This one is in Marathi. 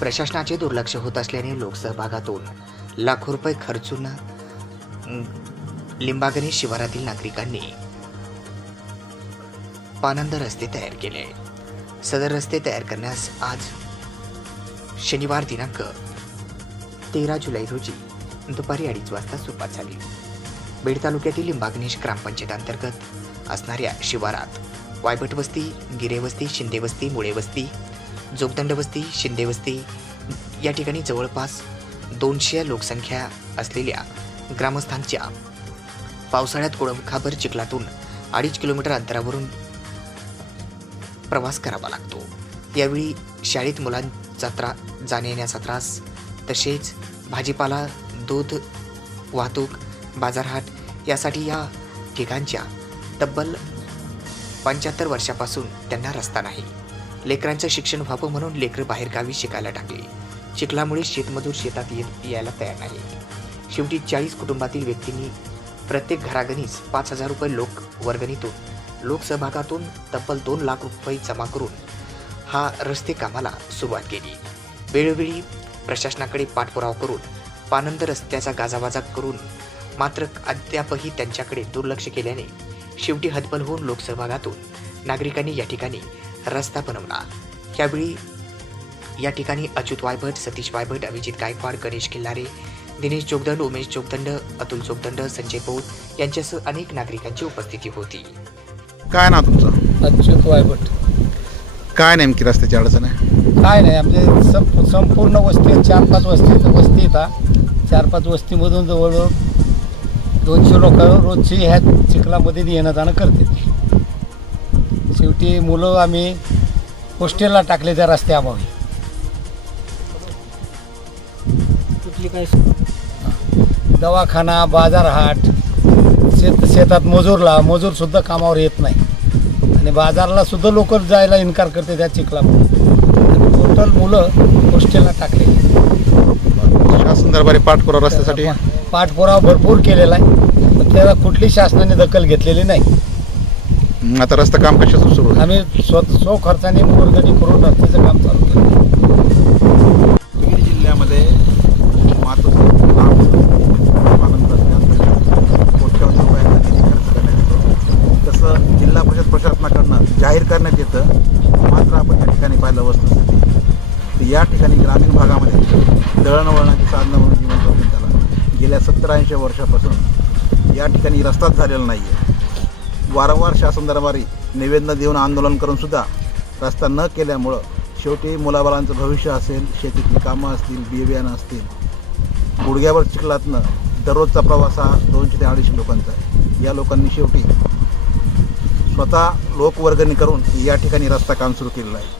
प्रशासनाचे दुर्लक्ष होत असल्याने लोकसहभागातून लाखो रुपये खर्चून लिंबागणी शिवारातील नागरिकांनी पानंद रस्ते तयार केले. सदर रस्ते तयार करण्यास आज शनिवार दिनांक तेरा जुलै रोजी दुपारी अडीच वाजता सुरुवात झाली. बीड तालुक्यातील लिंबागणेश ग्रामपंचायत अंतर्गत असणाऱ्या शिवारात वायभट वस्ती शिंदेवस्ती मुळेवस्ती जोगदंड वस्ती शिंदे वस्ती या ठिकाणी जवळपास दोनशे लोकसंख्या असलेल्या ग्रामस्थांच्या पावसाळ्यात कोळंबखाबर चिखलातून अडीच किलोमीटर अंतरावरून प्रवास करावा लागतो. यावेळी शाळेत मुलांचा त्रा जाण्या येण्याचा त्रास तसेच भाजीपाला दूध वाहतूक बाजारहाट यासाठी या ठिकाणच्या तब्बल पंच्याहत्तर वर्षापासून त्यांना रस्ता नाही. लेकरांचं शिक्षण व्हावं म्हणून लेकरं बाहेरगावी शिकायला टाकले. चिखलामुळे शेतमजूर शेतात येत यायला तयार नाही. शेवटी चाळीस कुटुंबातील व्यक्तींनी प्रत्येक घरागणीस पाच हजार रुपये लोक वर्गणीतून लोकसहभागातून तब्बल दोन लाख रुपये जमा करून हा रस्ते कामाला सुरुवात केली. वेळोवेळी प्रशासनाकडे पाठपुरावा करून पानंद रस्त्याचा गाजावाजा करून मात्र अद्यापही त्यांच्याकडे दुर्लक्ष केल्याने शेवटी हतबल होऊन लोकसहभागातून नागरिकांनी या ठिकाणी रस्ता बनवला यावेळी या ठिकाणी अच्युत वायभट सतीश वायभट अभिजित गायकवाड गणेश किल्लारे दिनेश जोगदंड उमेश जोगदंड अतुल जोगदंड संजय पौत यांच्यासह अनेक नागरिकांची उपस्थिती होती. काय ना तुमचं? अच्युत वायभट. काय नेमकी रस्त्याची अडचण आहे? काय नाही आमचे सं संपूर्ण वस्ती चार पाच वस्ती वस्ती येतात चार पाच वस्तीमधून जवळजवळ दोनशे लोक रोजची ह्या चिखलामध्ये येणं जाणं करते शेवटी मुलं आम्ही हॉस्टेलला टाकले त्या रस्त्याअभावी कुठली काय? दवाखाना बाजारहाट शेत शेतात मजूरला मजूरसुद्धा कामावर येत नाही. आणि बाजारला सुद्धा लोक जायला इन्कार करते त्या चिखलामध्ये टोटल मुलं हॉस्टेलला टाकले. शासन दरबारी पाठपुरावा रस्त्यासाठी? पाठपुरावा भरपूर केलेला आहे. पण त्याला कुठली शासनाने दखल घेतलेली नाही. आता रस्ता काम कशाचं सुरू आहे? आम्ही स्व स्व खर्चाने वर्गणी करून रस्त्याचं काम चालू केलं. बीड जिल्ह्यामध्ये मातोश्री राम पालन रस्त्यात कोट्यवधी रुपयांचा निधी खर्च करण्यात येतो. तसं जिल्हा परिषद प्रशासनाकडनं जाहीर करण्यात येतं मात्र आपण या ठिकाणी पाहिलं वस्तुस्थिती तर या ठिकाणी ग्रामीण भागामध्ये दळणवळणाची साधनं म्हणून जीवन जगून त्याला गेल्या सत्तर ऐंशी वर्षापासून या ठिकाणी रस्ताच झालेला नाही आहे वारंवार शासन दरबारी निवेदनं देऊन आंदोलन करून सुद्धा रस्ता न केल्यामुळं शेवटी मुलाबाळांचं भविष्य असेल शेतीतली कामं असतील बी बियाणं असतील. गुडघ्यावर चिखलातनं दररोजचा प्रवास हा दोनशे ते अडीचशे लोकांचा आहे. या लोकांनी शेवटी स्वतः लोकवर्गणी करून या ठिकाणी रस्ता काम सुरू केलेलं आहे.